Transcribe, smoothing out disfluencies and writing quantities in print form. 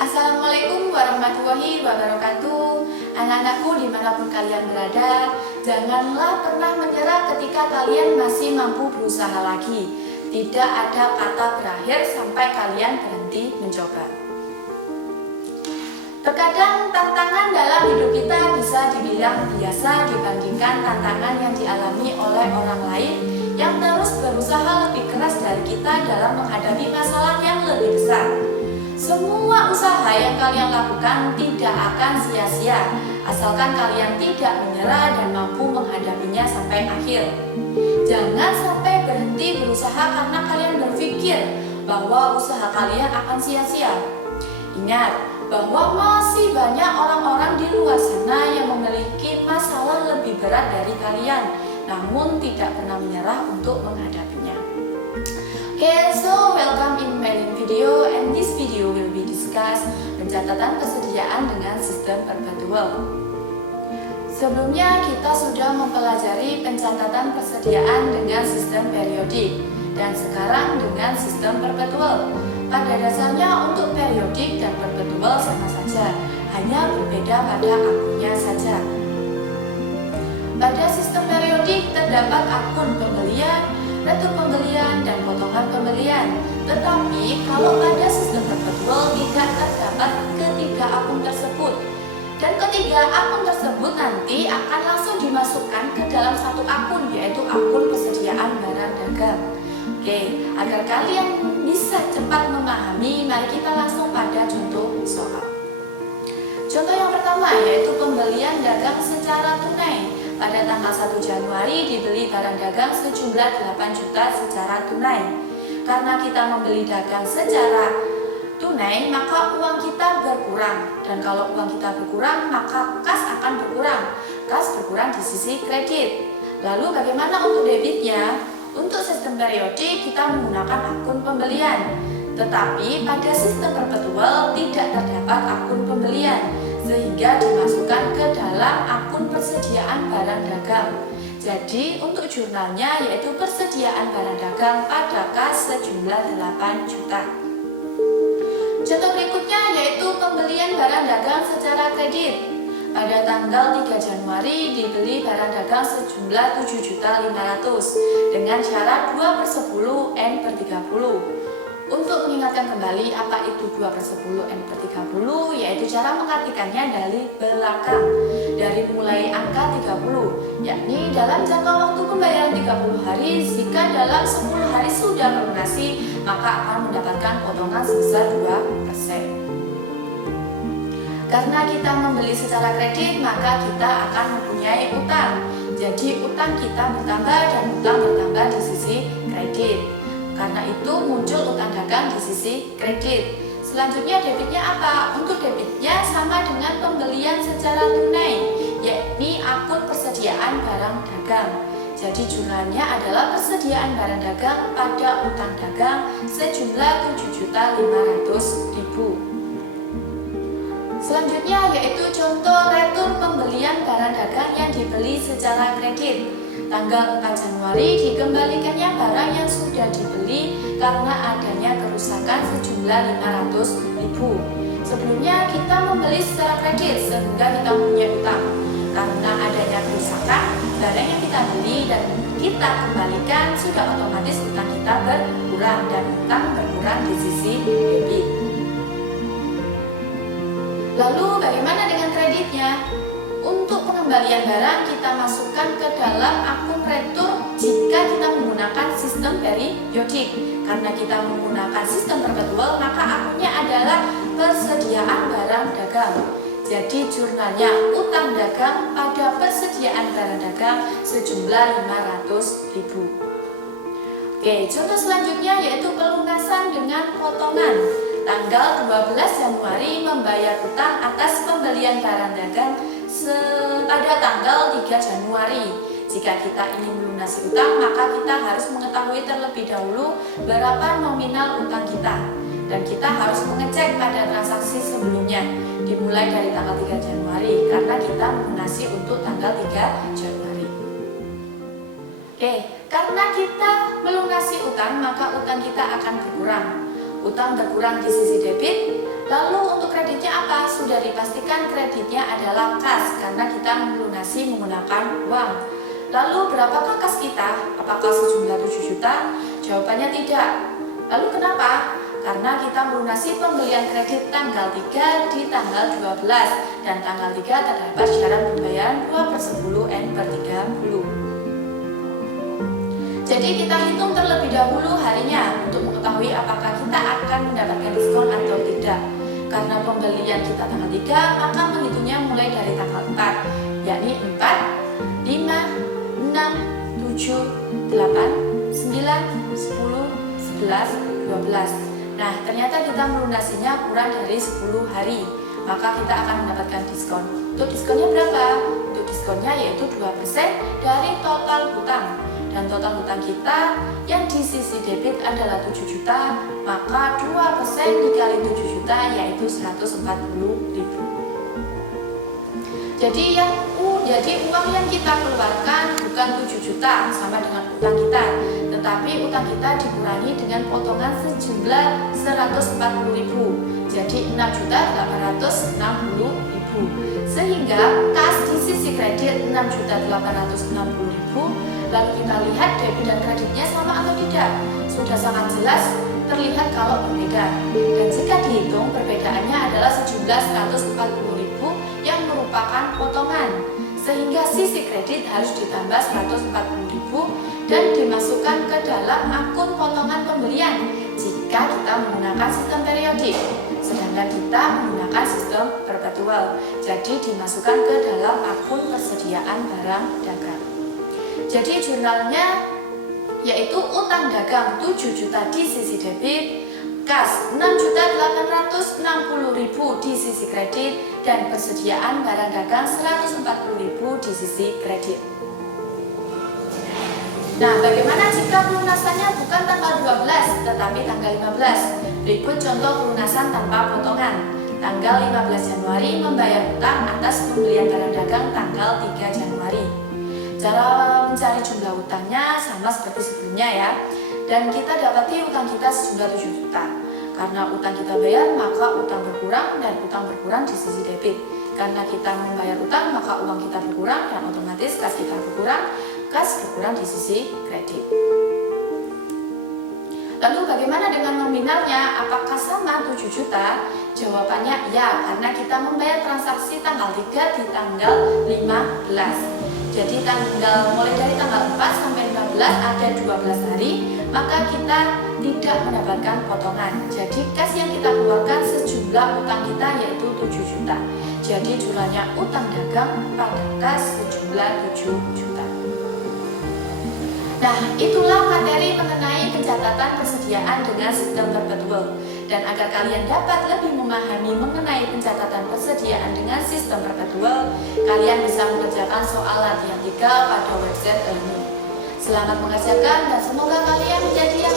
Assalamualaikum warahmatullahi wabarakatuh. Anak-anakku dimanapun kalian berada, janganlah pernah menyerah ketika kalian masih mampu berusaha lagi. Tidak ada kata berakhir sampai kalian berhenti mencoba. Terkadang tantangan dalam hidup kita bisa dibilang biasa dibandingkan tantangan yang dialami oleh orang lain yang terus berusaha lebih keras dari kita dalam menghadapi masalah yang lebih besar. Semua usaha yang kalian lakukan tidak akan sia-sia, asalkan kalian tidak menyerah dan mampu menghadapinya sampai akhir. Jangan sampai berhenti berusaha karena kalian berpikir bahwa usaha kalian akan sia-sia. Ingat bahwa masih banyak orang-orang di luar sana yang memiliki masalah lebih berat dari kalian, namun tidak pernah menyerah untuk menghadapinya. Okay, so welcome in my video, and this video will be discuss pencatatan persediaan dengan sistem perpetual. Sebelumnya kita sudah mempelajari pencatatan persediaan dengan sistem periodik dan sekarang dengan sistem perpetual. Pada dasarnya untuk periodik dan perpetual sama saja, hanya berbeda pada akunnya saja. Pada sistem periodik terdapat akun pembelian, retur pembelian, dan potongan pembelian. Tetapi kalau pada sistem perpetual tidak terdapat ketiga akun tersebut. Dan ketiga akun tersebut nanti akan langsung dimasukkan ke dalam satu akun, yaitu akun persediaan barang dagang. Oke, agar kalian bisa cepat memahami, mari kita langsung pada contoh soal. Contoh yang pertama yaitu pembelian dagang secara tunai. Pada tanggal 1 Januari dibeli barang dagang sejumlah 8 juta secara tunai. Karena kita membeli dagang secara tunai, maka uang kita berkurang. Dan kalau uang kita berkurang, maka kas akan berkurang. Kas berkurang di sisi kredit. Lalu bagaimana untuk debitnya? Untuk sistem periodik kita menggunakan akun pembelian. Tetapi pada sistem perpetual tidak terdapat akun pembelian, sehingga dimasukkan ke dalam akun persediaan barang dagang. Jadi untuk jurnalnya yaitu persediaan barang dagang pada kas sejumlah 8 juta. Contoh berikutnya yaitu pembelian barang dagang secara kredit. Pada tanggal 3 Januari dibeli barang dagang sejumlah 7.500.000 dengan syarat 2/10 N/30. Untuk mengingatkan kembali apa itu 2/10 N/30, yaitu cara mengartikannya dari belakang, dari mulai angka 30, yakni dalam jangka waktu pembayaran 30 hari, jika dalam 10 hari sudah melunasi, maka akan mendapatkan potongan sebesar 2%. Karena kita membeli secara kredit, maka kita akan mempunyai utang. Jadi utang kita bertambah dan utang bertambah di sisi kredit. Karena itu muncul utang dagang di sisi kredit. Selanjutnya debitnya apa? Untuk debitnya sama dengan pembelian secara tunai, yakni akun persediaan barang dagang. Jadi jumlahnya adalah persediaan barang dagang pada utang dagang sejumlah 7.500.000. Selanjutnya yaitu contoh retur pembelian barang dagang yang dibeli secara kredit. Tanggal 4 Januari dikembalikannya barang yang sudah dibeli karena adanya kerusakan sejumlah 500.000. Sebelumnya kita membeli secara kredit sehingga kita punya utang. Karena adanya kerusakan, barang yang kita beli dan kita kembalikan sudah otomatis utang kita berkurang dan utang berkurang di sisi debit. Lalu bagaimana dengan kreditnya? Untuk pengembalian barang kita masukkan ke dalam akun retur jika kita menggunakan sistem periodik. Karena kita menggunakan sistem perpetual, maka akunnya adalah persediaan barang dagang. Jadi jurnalnya utang dagang pada persediaan barang dagang sejumlah 500.000. Oke, contoh selanjutnya yaitu pelunasan dengan potongan. Tanggal 12 Januari membayar utang atas pembelian barang dagang pada tanggal 3 Januari. Jika kita ingin melunasi utang, maka kita harus mengetahui terlebih dahulu berapa nominal utang kita. Dan kita harus mengecek pada transaksi sebelumnya, dimulai dari tanggal 3 Januari, karena kita melunasi untuk tanggal 3 Januari. Oke, karena kita melunasi utang, maka utang kita akan berkurang. Utang berkurang di sisi debit, Lalu untuk kreditnya apa? Sudah dipastikan kreditnya adalah kas karena kita melunasi menggunakan uang. Lalu berapakah kas kita? Apakah sejumlah 7 juta? Jawabannya tidak. Lalu kenapa? Karena kita melunasi pembelian kredit tanggal 3 di tanggal 12 dan tanggal 3 terdapat syarat pembayaran 2/10 N/30. Jadi kita hitung terlebih dahulu harinya untuk mengetahui apakah kita akan mendapatkan diskon atau tidak. Karena pembelian kita tanggal 3, maka menghitungnya mulai dari tanggal 4, yakni 4, 5, 6, 7, 8, 9, 10, 11, 12. Nah, ternyata kita melunasinya kurang dari 10 hari, maka kita akan mendapatkan diskon. Untuk diskonnya berapa? Untuk diskonnya yaitu 2% dari total hutang. Dan total hutang kita yang di sisi debit adalah 7 juta, maka 2% dikali 7 juta yaitu 140.000. Jadi uang yang kita keluarkan bukan 7 juta sama dengan utang kita, tetapi utang kita dikurangi dengan potongan sejumlah 140.000. Jadi 6.860.000. Sehingga kas di sisi kredit 6.860.000. Lalu kita lihat debit dan kreditnya sama atau tidak. Sudah sangat jelas terlihat kalau berbeda. Dan jika dihitung perbedaannya adalah sejumlah 140.000 yang merupakan potongan. Sehingga sisi kredit harus ditambah 140.000 dan dimasukkan ke dalam akun potongan pembelian jika kita menggunakan sistem periodik. Sedangkan kita menggunakan sistem perpetual. Jadi dimasukkan ke dalam akun persediaan barang dagang. Jadi jurnalnya yaitu utang dagang 7 juta di sisi debit, kas 6.860.000 di sisi kredit, dan persediaan barang dagang 140.000 di sisi kredit. Nah, bagaimana jika pelunasannya bukan tanggal 12 tetapi tanggal 15? Berikut contoh pelunasan tanpa potongan. Tanggal 15 Januari membayar utang atas pembelian barang dagang tanggal 3 Januari. Cara mencari jumlah utangnya sama seperti sebelumnya ya. Dan kita dapati utang kita sejumlah 7 juta. Karena utang kita bayar, maka utang berkurang dan utang berkurang di sisi debit. Karena kita membayar utang, maka uang kita berkurang dan otomatis kas kita berkurang, kas berkurang di sisi kredit. Lalu bagaimana dengan nominalnya? Apakah sama 7 juta? Jawabannya ya, karena kita membayar transaksi tanggal 3 di tanggal 15. Jadi mulai dari tanggal 4 sampai 15 ada 12 hari, maka kita tidak mendapatkan potongan. Jadi kas yang kita keluarkan sejumlah utang kita yaitu 7 juta. Jadi jumlahnya utang dagang pada kas sejumlah 7 juta. Nah, itulah materi mengenai pencatatan persediaan dengan sistem perpetual. Dan agar kalian dapat lebih memahami mengenai pencatatan persediaan dengan sistem perpetual, kalian bisa mengerjakan soal latihan 3 pada website Elmi. Selamat mengerjakan dan semoga kalian menjadi yang